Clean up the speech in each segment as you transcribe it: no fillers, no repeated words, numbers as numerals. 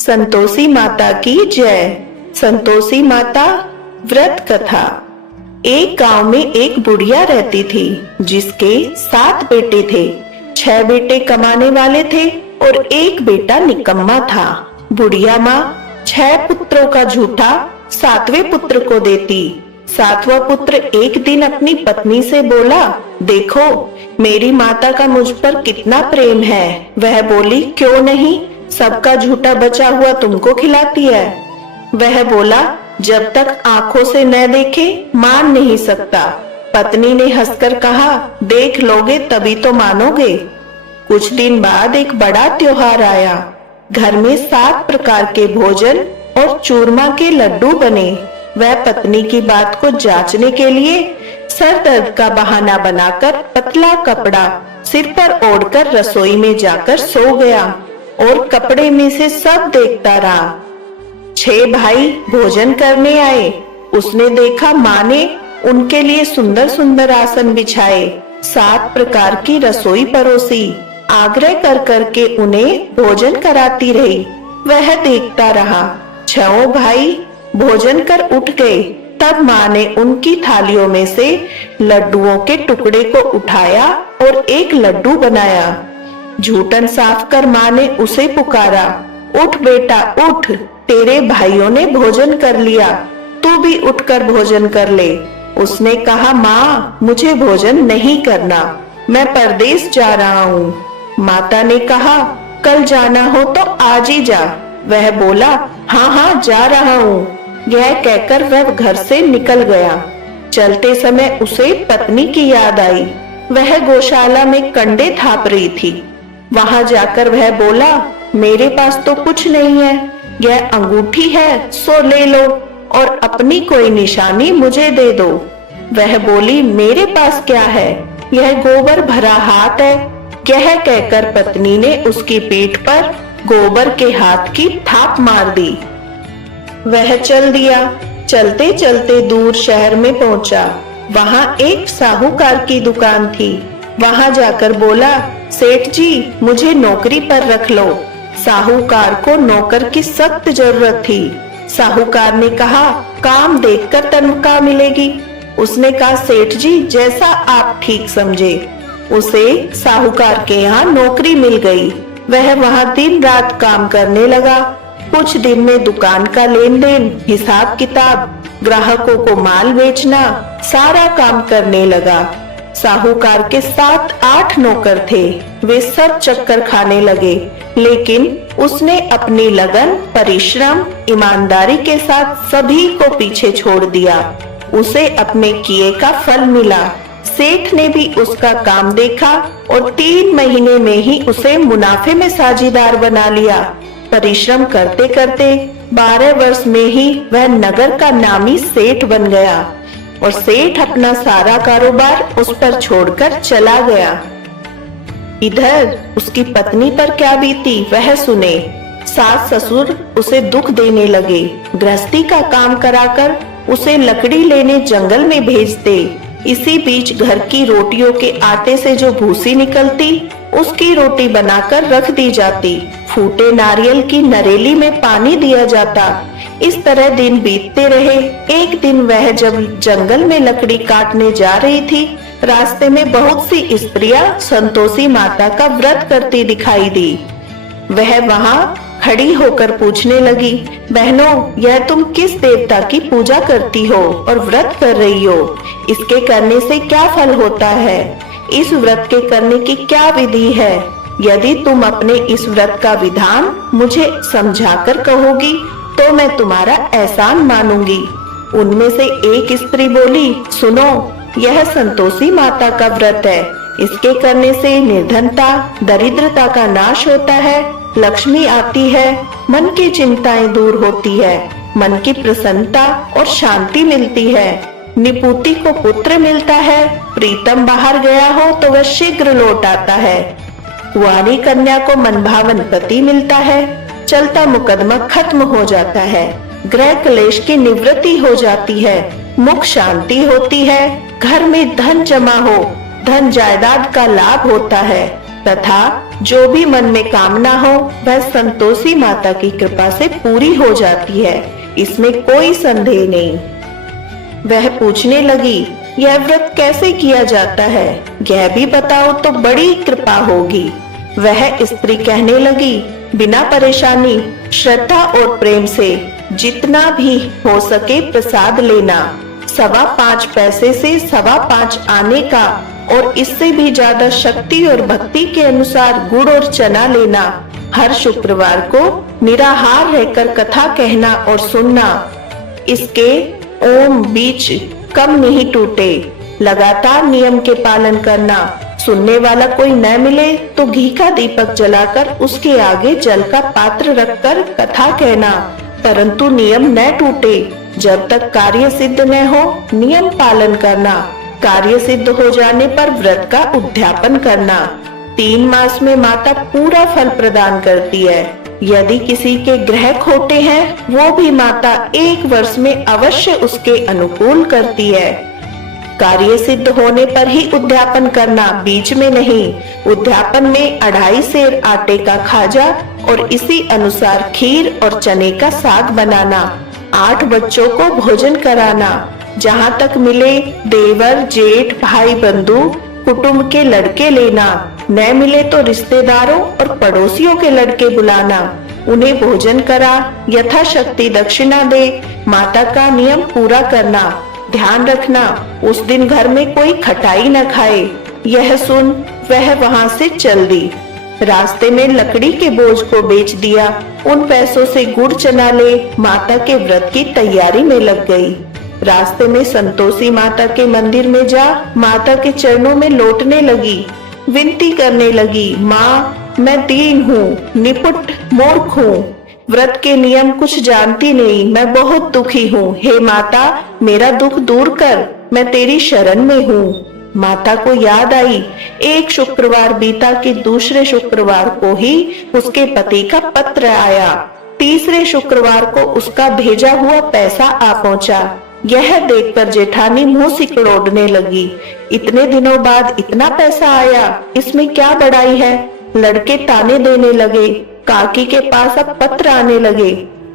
संतोषी माता की जय। संतोषी माता व्रत कथा। एक गांव में एक बुढ़िया रहती थी जिसके 7 बेटे थे। 6 बेटे कमाने वाले थे और एक बेटा निकम्मा था। बुढ़िया माँ 6 पुत्रों का झूठा 7वें पुत्र को देती। 7वां पुत्र एक दिन अपनी पत्नी से बोला, देखो मेरी माता का मुझ पर कितना प्रेम है। वह बोली, क्यों नहीं, सबका झूठा बचा हुआ तुमको खिलाती है। वह बोला, जब तक आंखों से न देखे मान नहीं सकता। पत्नी ने हंसकर कहा, देख लोगे तभी तो मानोगे। कुछ दिन बाद एक बड़ा त्योहार आया। घर में 7 प्रकार के भोजन और चूरमा के लड्डू बने। वह पत्नी की बात को जांचने के लिए सर दर्द का बहाना बनाकर पतला कपड़ा सिर पर ओढ़कर रसोई में जाकर सो गया और कपड़े में से सब देखता रहा। 6 भाई भोजन करने आए। उसने देखा माँ ने उनके लिए सुंदर सुंदर आसन बिछाए, 7 प्रकार की रसोई परोसी, आग्रह कर करके उन्हें भोजन कराती रही। वह देखता रहा। 6 भाई भोजन कर उठ गए। तब माँ ने उनकी थालियों में से लड्डुओं के टुकड़े को उठाया और एक लड्डू बनाया। जूठन साफ कर माँ ने उसे पुकारा, उठ बेटा उठ, तेरे भाइयों ने भोजन कर लिया, तू भी उठकर भोजन कर ले। उसने कहा, माँ मुझे भोजन नहीं करना, मैं परदेश जा रहा हूँ। माता ने कहा, कल जाना हो तो आज ही जा। वह बोला, हाँ हाँ जा रहा हूँ। यह कहकर वह घर से निकल गया। चलते समय उसे पत्नी की याद आई। वह गौशाला में कंडे थाप रही थी। वहां जाकर वह बोला, मेरे पास तो कुछ नहीं है, यह अंगूठी है सो ले लो और अपनी कोई निशानी मुझे दे दो। वह बोली, मेरे पास क्या है, यह गोबर भरा हाथ है। यह कहकर पत्नी ने उसकी पीठ पर गोबर के हाथ की थाप मार दी। वह चल दिया। चलते चलते दूर शहर में पहुंचा। वहां एक साहूकार की दुकान थी। वहां जाकर बोला, सेठ जी मुझे नौकरी पर रख लो। साहूकार को नौकर की सख्त जरूरत थी। साहूकार ने कहा, काम देखकर तनख्वाह मिलेगी। उसने कहा, सेठ जी जैसा आप ठीक समझे। उसे साहूकार के यहाँ नौकरी मिल गई। वह वहां दिन रात काम करने लगा। कुछ दिन में दुकान का लेन देन, हिसाब किताब, ग्राहकों को माल बेचना, सारा काम करने लगा। साहूकार के 7-8 नौकर थे। वे सब चक्कर खाने लगे, लेकिन उसने अपनी लगन, परिश्रम, ईमानदारी के साथ सभी को पीछे छोड़ दिया। उसे अपने किए का फल मिला। सेठ ने भी उसका काम देखा और 3 महीने में ही उसे मुनाफे में साझीदार बना लिया। परिश्रम करते करते 12 वर्ष में ही वह नगर का नामी सेठ बन गया और सेठ अपना सारा कारोबार उस पर छोड़कर चला गया। इधर उसकी पत्नी पर क्या बीती वह सुने। सास ससुर उसे दुख देने लगे। गृहस्थी का काम कराकर उसे लकड़ी लेने जंगल में भेजते। इसी बीच घर की रोटियों के आटे से जो भूसी निकलती उसकी रोटी बनाकर रख दी जाती। फूटे नारियल की नरेली में पानी दिया जाता। इस तरह दिन बीतते रहे। एक दिन वह जब जंगल में लकड़ी काटने जा रही थी, रास्ते में बहुत सी स्त्रियां संतोषी माता का व्रत करती दिखाई दी। वह वहां खड़ी होकर पूछने लगी, बहनों यह तुम किस देवता की पूजा करती हो और व्रत कर रही हो? इसके करने से क्या फल होता है? इस व्रत के करने की क्या विधि है? यदि तुम अपने इस व्रत का विधान मुझे समझाकर कहोगी तो मैं तुम्हारा एहसान मानूंगी। उनमें से एक स्त्री बोली, सुनो यह संतोषी माता का व्रत है। इसके करने से निर्धनता, दरिद्रता का नाश होता है, लक्ष्मी आती है, मन की चिंताएं दूर होती है, मन की प्रसन्नता और शांति मिलती है, निपुति को पुत्र मिलता है, प्रीतम बाहर गया हो तो वह शीघ्र लौट आता है, कुंवारी कन्या को मनभावन पति मिलता है, चलता मुकदमा खत्म हो जाता है, ग्रह क्लेश की निवृत्ति हो जाती है, मुख शांति होती है, घर में धन जमा हो, धन जायदाद का लाभ होता है तथा जो भी मन में कामना हो वह संतोषी माता की कृपा से पूरी हो जाती है, इसमें कोई संदेह नहीं। वह पूछने लगी, यह व्रत कैसे किया जाता है, यह भी बताओ तो बड़ी कृपा होगी। वह स्त्री कहने लगी, बिना परेशानी, श्रद्धा और प्रेम से जितना भी हो सके प्रसाद लेना, 5.25 पैसे से 5.25 आने का, और इससे भी ज्यादा शक्ति और भक्ति के अनुसार गुड़ और चना लेना। हर शुक्रवार को निराहार रहकर कथा कहना और सुनना। इसके ओम बीच कम नहीं टूटे। लगातार नियम के पालन करना। सुनने वाला कोई न मिले तो घी का दीपक जलाकर उसके आगे जल का पात्र रखकर कथा कहना, परंतु नियम न टूटे। जब तक कार्य सिद्ध न हो नियम पालन करना। कार्य सिद्ध हो जाने पर व्रत का उद्यापन करना। 3 मास में माता पूरा फल प्रदान करती है। यदि किसी के ग्रह खोटे हैं वो भी माता 1 वर्ष में अवश्य उसके अनुकूल करती है। कार्य सिद्ध होने पर ही उद्यापन करना, बीच में नहीं। उद्यापन में 2.5 सेर आटे का खाजा और इसी अनुसार खीर और चने का साग बनाना। 8 बच्चों को भोजन कराना। जहाँ तक मिले देवर, जेठ, भाई, बंधु, कुटुंब के लड़के लेना। न मिले तो रिश्तेदारों और पड़ोसियों के लड़के बुलाना। उन्हें भोजन करा, यथाशक्ति दक्षिणा दे। माता का नियम पूरा करना। ध्यान रखना उस दिन घर में कोई खटाई न खाए। यह सुन वह वहाँ से चल दी। रास्ते में लकड़ी के बोझ को बेच दिया। उन पैसों से गुड़ चना ले माता के व्रत की तैयारी में लग गई। रास्ते में संतोषी माता के मंदिर में जा माता के चरणों में लौटने लगी। विनती करने लगी, माँ मैं दीन हूँ, निपुट मूर्ख हूँ, व्रत के नियम कुछ जानती नहीं, मैं बहुत दुखी हूँ। हे माता मेरा दुख दूर कर, मैं तेरी शरण में हूँ। माता को याद आई, एक शुक्रवार बीता कि दूसरे शुक्रवार को ही उसके पति का पत्र आया। तीसरे शुक्रवार को उसका भेजा हुआ पैसा आ पहुंचा। यह देखकर जेठानी मुंह सिकुड़ने लगी। इतने दिनों बाद इतना पैसा आया, इसमें क्या बड़ाई है। लड़के ताने देने लगे। काकी के पास अब पत्र आने लगे,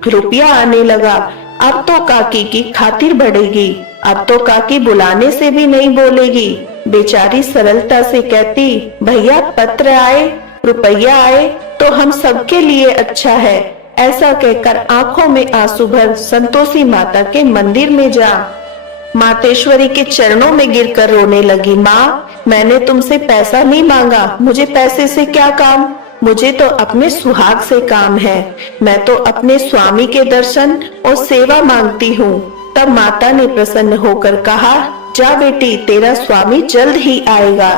रुपया आने लगा। अब तो काकी की खातिर बढ़ेगी। अब तो काकी बुलाने से भी नहीं बोलेगी। बेचारी सरलता से कहती, भैया पत्र आए, रुपया आए तो हम सबके लिए अच्छा है। ऐसा कहकर आंखों में आंसू भर संतोषी माता के मंदिर में जा मातेश्वरी के चरणों में गिरकर रोने लगी। माँ मैंने तुमसे पैसा नहीं मांगा, मुझे पैसे से क्या काम, मुझे तो अपने सुहाग से काम है। मैं तो अपने स्वामी के दर्शन और सेवा मांगती हूँ। तब माता ने प्रसन्न होकर कहा, जा बेटी तेरा स्वामी जल्द ही आएगा।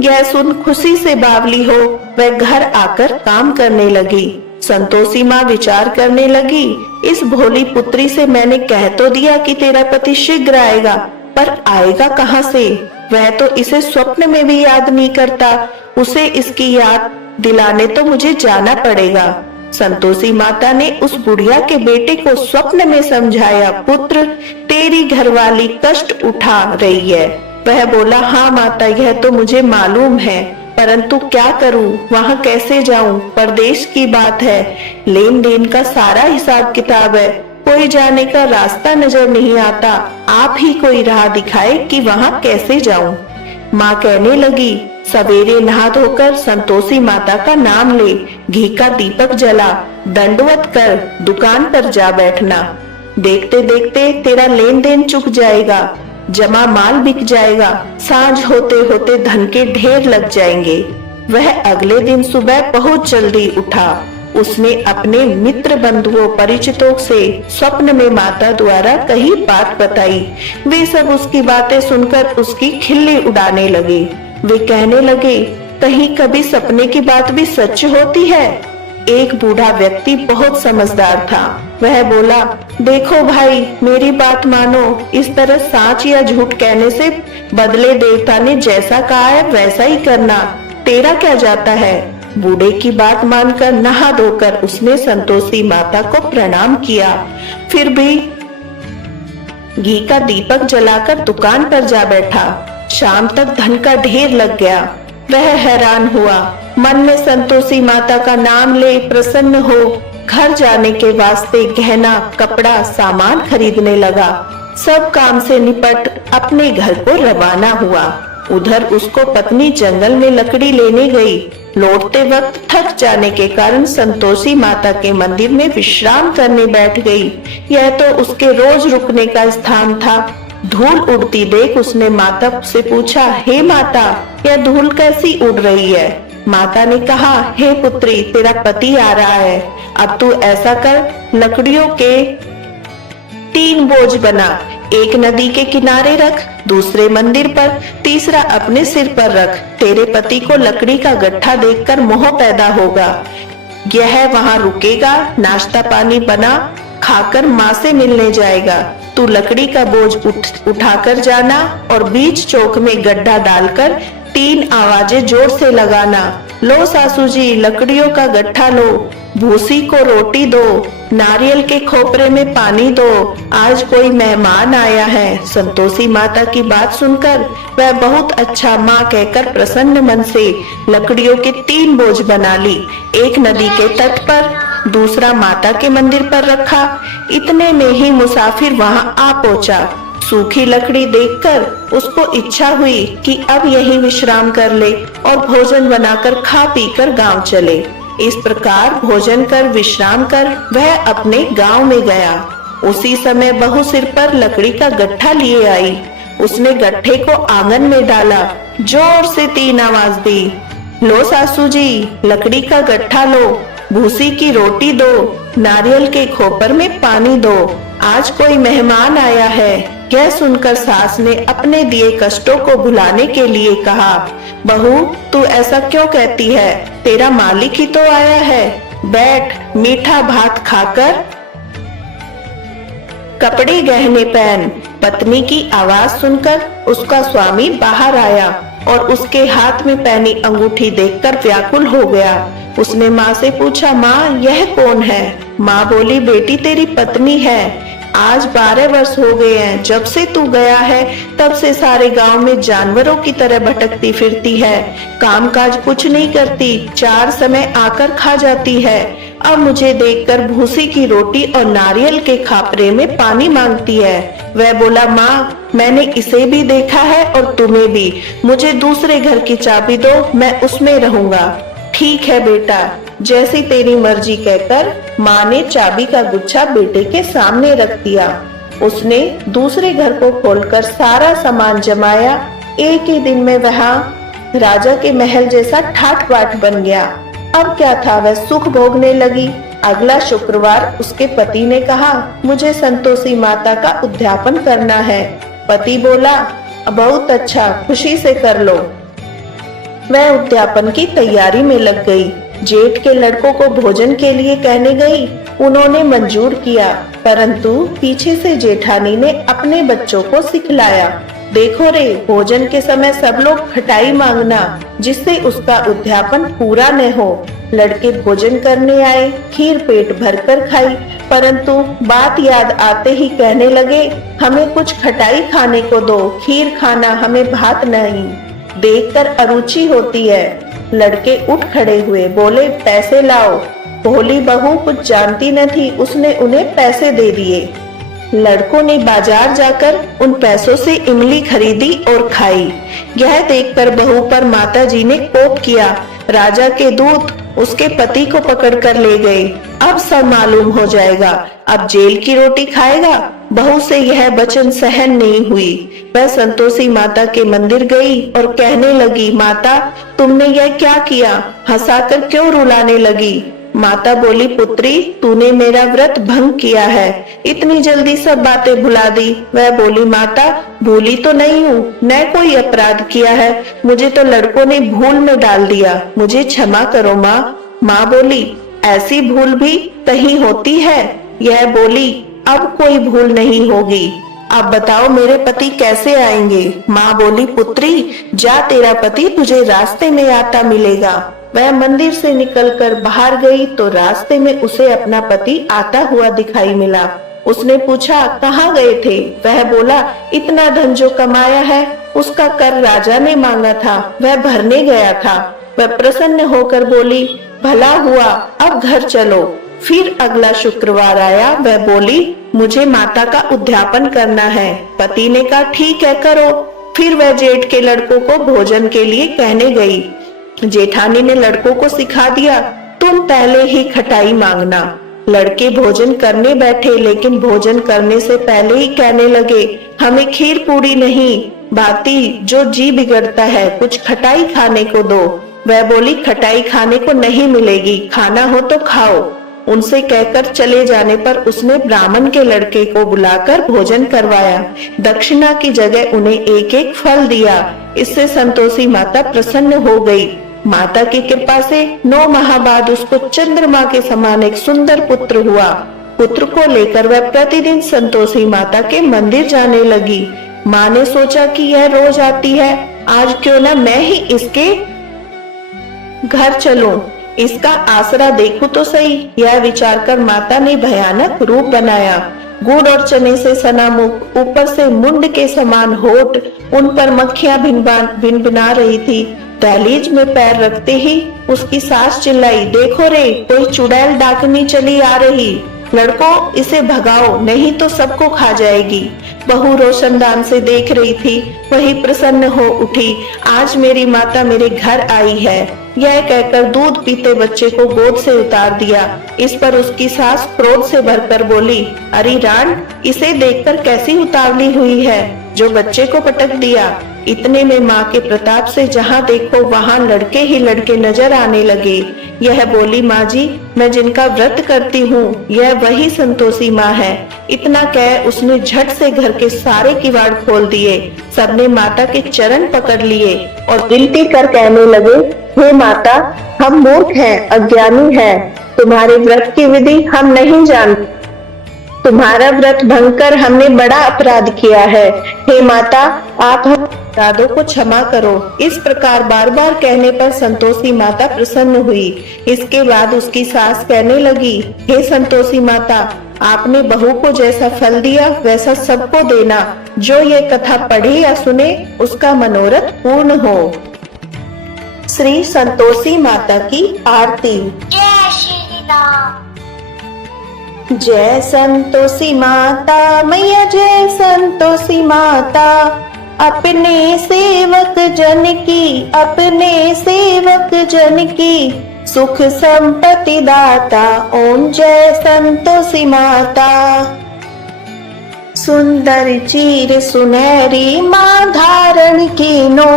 यह सुन खुशी से बावली हो वह घर आकर काम करने लगी। संतोषी माँ विचार करने लगी, इस भोली पुत्री से मैंने कह तो दिया कि तेरा पति शीघ्र आएगा, पर आएगा कहाँ से। वह तो इसे स्वप्न में भी याद नहीं करता। उसे इसकी याद दिलाने तो मुझे जाना पड़ेगा। संतोषी माता ने उस बुढ़िया के बेटे को स्वप्न में समझाया, पुत्र तेरी घरवाली कष्ट उठा रही है। वह बोला, हाँ माता यह तो मुझे मालूम है, परंतु क्या करूं, वहां कैसे जाऊं, परदेश की बात है, लेन देन का सारा हिसाब किताब है, कोई जाने का रास्ता नजर नहीं आता। आप ही कोई राह दिखाए कि वहां कैसे जाऊं। माँ कहने लगी, सवेरे नहा धोकर संतोषी माता का नाम ले, घी का दीपक जला, दंडवत कर दुकान पर जा बैठना। देखते देखते तेरा लेन देन चुक जाएगा, जमा माल बिक जाएगा, सांझ होते होते धन के ढेर लग जाएंगे। वह अगले दिन सुबह बहुत जल्दी उठा। उसने अपने मित्र बंधुओं परिचितों से स्वप्न में माता द्वारा कही बात बताई। वे सब उसकी बातें सुनकर उसकी खिल्ली उड़ाने लगे। वे कहने लगे, कहीं कभी सपने की बात भी सच होती है। एक बूढ़ा व्यक्ति बहुत समझदार था। वह बोला, देखो भाई मेरी बात मानो, इस तरह सच या झूठ कहने से बदले देवता ने जैसा कहा है वैसा ही करना, तेरा क्या जाता है। बूढ़े की बात मानकर नहा धोकर उसने संतोषी माता को प्रणाम किया। फिर भी घी का दीपक जलाकर दुकान पर जा बैठा। शाम तक धन का ढेर लग गया। वह हैरान हुआ, मन में संतोषी माता का नाम ले प्रसन्न हो घर जाने के वास्ते गहना, कपड़ा, सामान खरीदने लगा। सब काम से निपट अपने घर को रवाना हुआ। उधर उसको पत्नी जंगल में लकड़ी लेने गई। लौटते वक्त थक जाने के कारण संतोषी माता के मंदिर में विश्राम करने बैठ गई। यह तो उसके रोज रुकने का स्थान था। धूल उड़ती देख उसने माता से पूछा, हे माता, यह धूल कैसी उड़ रही है? माता ने कहा, हे पुत्री, तेरा पति आ रहा है। अब तू ऐसा कर, लकड़ियों के 3 बोझ बना, एक नदी के किनारे रख, दूसरे मंदिर पर, तीसरा अपने सिर पर रख। तेरे पति को लकड़ी का गट्ठा देखकर मोह पैदा होगा। यह वहां रुकेगा, नाश्ता पानी बना खाकर माँ से मिलने जाएगा। तू लकड़ी का बोझ उठाकर जाना और बीच चौक में गड्ढा डालकर 3 आवाजें जोर से लगाना। लो सासू जी, लकड़ियों का गट्ठा लो, भूसी को रोटी दो, नारियल के खोपरे में पानी दो, आज कोई मेहमान आया है। संतोषी माता की बात सुनकर वह बहुत अच्छा माँ कहकर प्रसन्न मन से लकड़ियों के 3 बोझ बना ली। एक नदी के तट पर, दूसरा माता के मंदिर पर रखा। इतने में ही मुसाफिर वहां आ पहुंचा। सूखी लकड़ी देखकर उसको इच्छा हुई कि अब यहीं विश्राम कर ले और भोजन बनाकर खा पी कर गाँव चले। इस प्रकार भोजन कर विश्राम कर वह अपने गांव में गया। उसी समय बहू सिर पर लकड़ी का गट्ठा लिए आई। उसने गट्ठे को आंगन में डाला, जोर से 3 आवाज दी, लो सासू जी, लकड़ी का गट्ठा लो, भूसी की रोटी दो, नारियल के खोपर में पानी दो, आज कोई मेहमान आया है। यह सुनकर सास ने अपने दिए कष्टों को भुलाने के लिए कहा, बहू, तू ऐसा क्यों कहती है? तेरा मालिक ही तो आया है। बैठ, मीठा भात खाकर कपड़े गहने पहन। पत्नी की आवाज सुनकर उसका स्वामी बाहर आया और उसके हाथ में पहनी अंगूठी देखकर व्याकुल हो गया। उसने माँ से पूछा, माँ, यह कौन है? माँ बोली, बेटी, तेरी पत्नी है। आज 12 वर्ष हो गए हैं, जब से तू गया है तब से सारे गांव में जानवरों की तरह भटकती फिरती है, कामकाज कुछ नहीं करती, 4 समय आकर खा जाती है। अब मुझे देखकर भूसी की रोटी और नारियल के खापरे में पानी मांगती है। वह बोला, माँ, मैंने इसे भी देखा है और तुम्हें भी। मुझे दूसरे घर की चाबी दो, मैं उसमें रहूंगा। ठीक है बेटा, जैसी तेरी मर्जी कहकर माँ ने चाबी का गुच्छा बेटे के सामने रख दिया। उसने दूसरे घर को खोलकर सारा सामान जमाया। एक ही दिन में वहाँ राजा के महल जैसा ठाट बाट बन गया। अब क्या था, वह सुख भोगने लगी। अगला शुक्रवार उसके पति ने कहा, मुझे संतोषी माता का उद्यापन करना है। पति बोला, बहुत अच्छा, खुशी से कर लो। वह उद्यापन की तैयारी में लग गई। जेठ के लड़कों को भोजन के लिए कहने गई। उन्होंने मंजूर किया, परंतु पीछे से जेठानी ने अपने बच्चों को सिखलाया, देखो रे, भोजन के समय सब लोग खटाई मांगना, जिससे उसका उद्यापन पूरा न हो। लड़के भोजन करने आए, खीर पेट भरकर खाई, परंतु बात याद आते ही कहने लगे, हमें कुछ खटाई खाने को दो, खीर खाना, हमें भात नहीं। देखकर अरुचि होती है। लड़के उठ खड़े हुए, बोले, पैसे लाओ। भोली बहू कुछ जानती न थी, उसने उन्हें पैसे दे दिए। लड़कों ने बाजार जाकर उन पैसों से इमली खरीदी और खाई। यह देखकर बहू पर माताजी ने कोप किया। राजा के दूत उसके पति को पकड़कर ले गए। अब सब मालूम हो जाएगा, अब जेल की रोटी खाएगा। बहू से यह वचन सहन नहीं हुई। वह संतोषी माता के मंदिर गई और कहने लगी, माता, तुमने यह क्या किया? हंसाकर क्यों रुलाने लगी? माता बोली, पुत्री, तूने मेरा व्रत भंग किया है, इतनी जल्दी सब बातें भुला दी। वह बोली, माता, भूली तो नहीं हूँ, न कोई अपराध किया है, मुझे तो लड़कों ने भूल में डाल दिया, मुझे क्षमा करो माँ। माँ बोली, ऐसी भूल भी कहीं होती है? यह बोली, अब कोई भूल नहीं होगी। अब बताओ मेरे पति कैसे आएंगे? माँ बोली, पुत्री, जा, तेरा पति तुझे रास्ते में आता मिलेगा। वह मंदिर से निकलकर बाहर गई तो रास्ते में उसे अपना पति आता हुआ दिखाई मिला। उसने पूछा, कहाँ गए थे? वह बोला, इतना धन जो कमाया है उसका कर राजा ने मांगा था, वह भरने गया था। वह प्रसन्न होकर बोली, भला हुआ, अब घर चलो। फिर अगला शुक्रवार आया, वह बोली, मुझे माता का उद्यापन करना है। पति ने कहा, ठीक है, करो। फिर वह जेठ के लड़कों को भोजन के लिए कहने गई। जेठानी ने लड़कों को सिखा दिया, तुम पहले ही खटाई मांगना। लड़के भोजन करने बैठे, लेकिन भोजन करने से पहले ही कहने लगे, हमें खीर पूरी नहीं भाती, जो जी बिगड़ता है, कुछ खटाई खाने को दो। वह बोली, खटाई खाने को नहीं मिलेगी, खाना हो तो खाओ। उनसे कहकर चले जाने पर उसने ब्राह्मण के लड़के को बुलाकर भोजन करवाया। दक्षिणा की जगह उन्हें एक एक फल दिया। इससे संतोषी माता प्रसन्न हो गई। माता की कृपा से 9 माह बाद उसको चंद्रमा के समान एक सुंदर पुत्र हुआ। पुत्र को लेकर वह प्रतिदिन संतोषी माता के मंदिर जाने लगी। माँ ने सोचा कि यह रोज आती है, आज क्यों न मैं ही इसके घर चलूं, इसका आसरा देखूं तो सही। यह विचार कर माता ने भयानक रूप बनाया। गुड़ और चने से सना मुख, ऊपर से मुंड के समान होठ, उन पर मक्खियां भिनभिना रही थी। दहलीज में पैर रखते ही उसकी सास चिल्लाई, देखो रे, कोई चुड़ैल डाकनी चली आ रही, लड़कों इसे भगाओ, नहीं तो सबको खा जाएगी। बहू रोशनदान से देख रही थी, वही प्रसन्न हो उठी, आज मेरी माता मेरे घर आई है। यह कहकर दूध पीते बच्चे को गोद से उतार दिया। इस पर उसकी सास क्रोध से भरकर बोली, अरे रान, इसे देखकर कैसी उतावली हुई है, जो बच्चे को पटक दिया। इतने में माँ के प्रताप से जहाँ देखो वहाँ लड़के ही लड़के नजर आने लगे। यह बोली, माँ जी, मैं जिनका व्रत करती हूँ, यह वही संतोषी माँ है। इतना कह उसने झट से घर के सारे किवाड़ खोल दिए। सबने माता के चरण पकड़ लिए और विनती कर कहने लगे, हे माता, हम मूर्ख हैं, अज्ञानी हैं, तुम्हारे व्रत की विधि हम नहीं जानते। तुम्हारा व्रत भंग कर हमने बड़ा अपराध किया है। हे माता, आप हम अपराधों को क्षमा करो। इस प्रकार बार बार कहने पर संतोषी माता प्रसन्न हुई। इसके बाद उसकी सास कहने लगी, हे संतोषी माता, आपने बहू को जैसा फल दिया वैसा सबको देना। जो ये कथा पढ़े या सुने उसका मनोरथ पूर्ण हो। श्री संतोषी माता की आरती। जय श्री राम। जय संतोषी माता मैया, जय संतोषी माता, अपने सेवक जन की, अपने सेवक जन की, सुख संपत्ति दाता, ओम जय संतोषी माता। सुंदर चीर सुनहरी माँ धारण कीनो,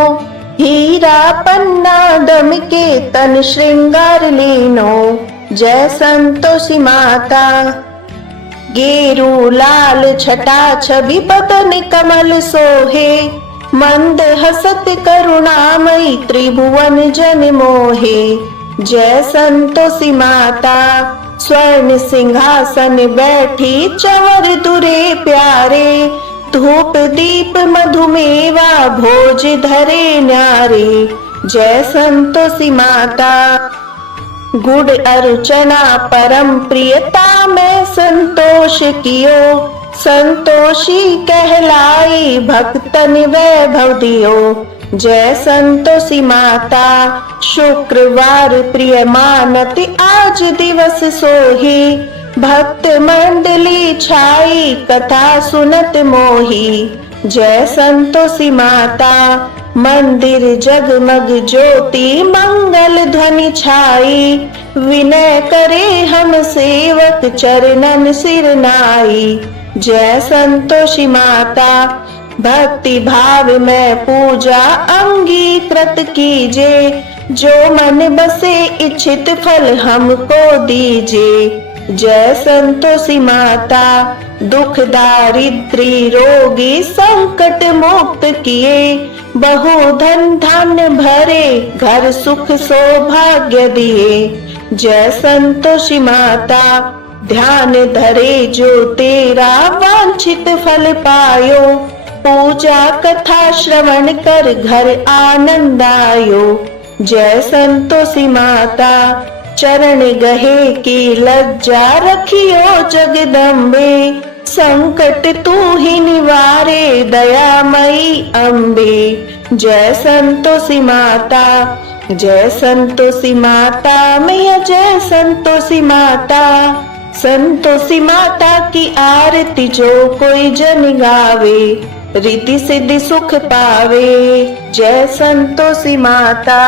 हीरा पन्ना दम के तन श्रृंगार लीनो, जय संतोषी माता। गेरू लाल छटा छवि बदन कमल सोहे, मंद हसत करुणामयी त्रिभुवन जन मोहे, जय संतोषी माता। स्वर्ण सिंहासन बैठी चवर दुरे प्यारे, धूप दीप मधुमेवा भोज धरे न्यारे, जय संतोषी माता। गुड़ अर्चना परम प्रियता में संतोष कियो, संतोषी कहलाई भक्तन वैभव दियो, जय संतोषी माता। शुक्रवार प्रिय मानत आज दिवस सोही, भक्त मंडली छाई कथा सुनत मोही, जय संतोषी माता। मंदिर जगमग ज्योति मंगल ध्वनि छाई, विनय करे हम सेवक चरणन सिर नाई, जय संतोषी माता। भक्ति भाव में पूजा अंगीकृत कीजे, जो मन बसे इच्छित फल हमको दीजे, जय संतोषी माता। दुख दारिद्री रोगी संकट मुक्त किए, बहु धन धान्य भरे घर सुख सौभाग्य दिए, जय संतोषी माता। ध्यान धरे जो तेरा वांछित फल पायो, पूजा कथा श्रवण कर घर आनंद आयो, जय संतोषी माता। चरण गहे की लज्जा रखियो जगदम्बे, संकट तू ही निवारे दयामयी अम्बे। जय संतोषी माता, जय संतोषी माता, मैया जय संतोषी माता। संतोषी माता की आरती जो कोई जन गावे, रिद्धि सिद्धि सुख पावे। जय संतोषी माता।